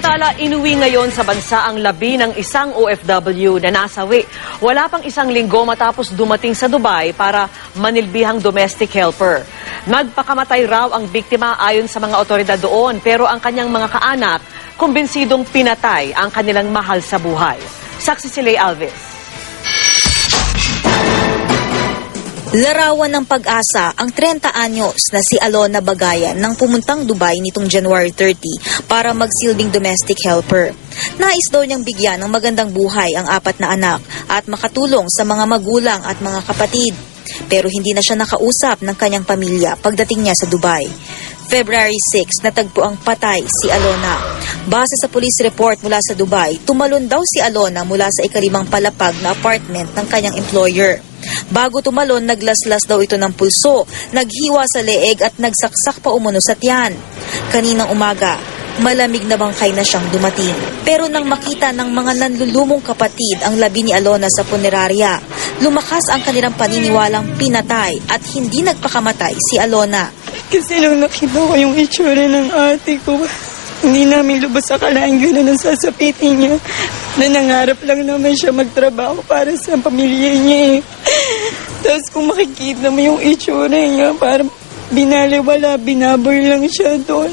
Samantala, inuwi ngayon sa bansa ang labi ng isang OFW na nasawi. Wala pang isang linggo matapos dumating sa Dubai para manilbihang domestic helper. Nagpakamatay raw ang biktima ayon sa mga otoridad doon, pero ang kanyang mga kaanak kumbinsidong pinatay ang kanilang mahal sa buhay. Saksi si Lay Alves. Larawan ng pag-asa ang 30 anyos na si Alona Bagayan nang pumuntang Dubai nitong January 30 para magsilbing domestic helper. Nais daw niyang bigyan ng magandang buhay ang 4 na anak at makatulong sa mga magulang at mga kapatid. Pero hindi na siya nakausap ng kanyang pamilya pagdating niya sa Dubai. February 6, natagpo ang patay si Alona. Base sa police report mula sa Dubai, tumalon daw si Alona mula sa ikalimang palapag na apartment ng kanyang employer. Bago tumalon, naglaslas daw ito ng pulso, naghiwa sa leeg at nagsaksak pa umano sa tiyan. Kaninang umaga, malamig na bangkay na siyang dumating. Pero nang makita ng mga nanlulumong kapatid ang labi ni Alona sa punerarya, lumakas ang kanilang paniniwalang pinatay at hindi nagpakamatay si Alona. Kasi nung nakita ko yung itsura ng ate ko, hindi namin lubos akalain gano'n ang sasapitin niya. Na nangarap lang naman siya magtrabaho para sa pamilya niya eh. Tapos kung makikita mo yung itsura niya, parang binaliwala, binabor lang siya doon.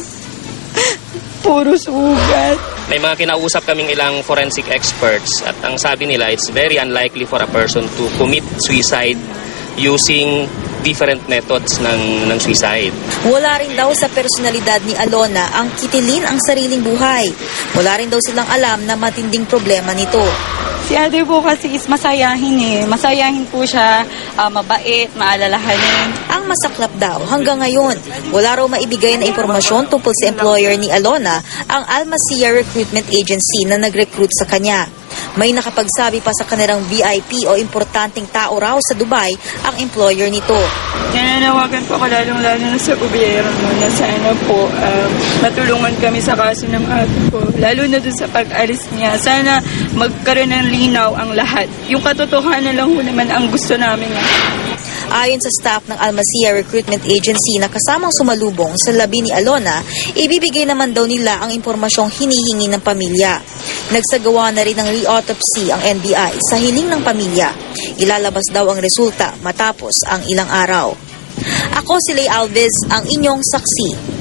Puro sugat. May mga kinausap kaming ilang forensic experts at ang sabi nila it's very unlikely for a person to commit suicide using different methods ng suicide. Wala rin daw sa personalidad ni Alona ang kitilin ang sariling buhay. Wala rin daw silang alam na matinding problema nito. Si ate po kasi is masayahin eh. Masayahin po siya, mabait, maalalahanin. Ang masaklap daw hanggang ngayon, wala raw maibigay na impormasyon tungkol sa employer ni Alona, ang Al-Masiyah Recruitment Agency na nag-recruit sa kanya. May nakapagsabi pa sa kanilang VIP o importanteng tao raw sa Dubai ang employer nito. Nananawagan po ako lalong-lalo na sa gobyerno na sana po matulungan kami sa kaso ng ate ko. Lalo na dun sa pag-alis niya. Sana magkaroon ng linaw ang lahat. Yung katotohanan lang ho naman ang gusto namin. Ayon sa staff ng Al-Masiyah Recruitment Agency na kasamang sumalubong sa labi ni Alona, ibibigay naman daw nila ang impormasyong hinihingi ng pamilya. Nagsagawa na rin ng re-autopsy ang NBI sa hiling ng pamilya. Ilalabas daw ang resulta matapos ang ilang araw. Ako si Lay Alves, ang inyong saksi.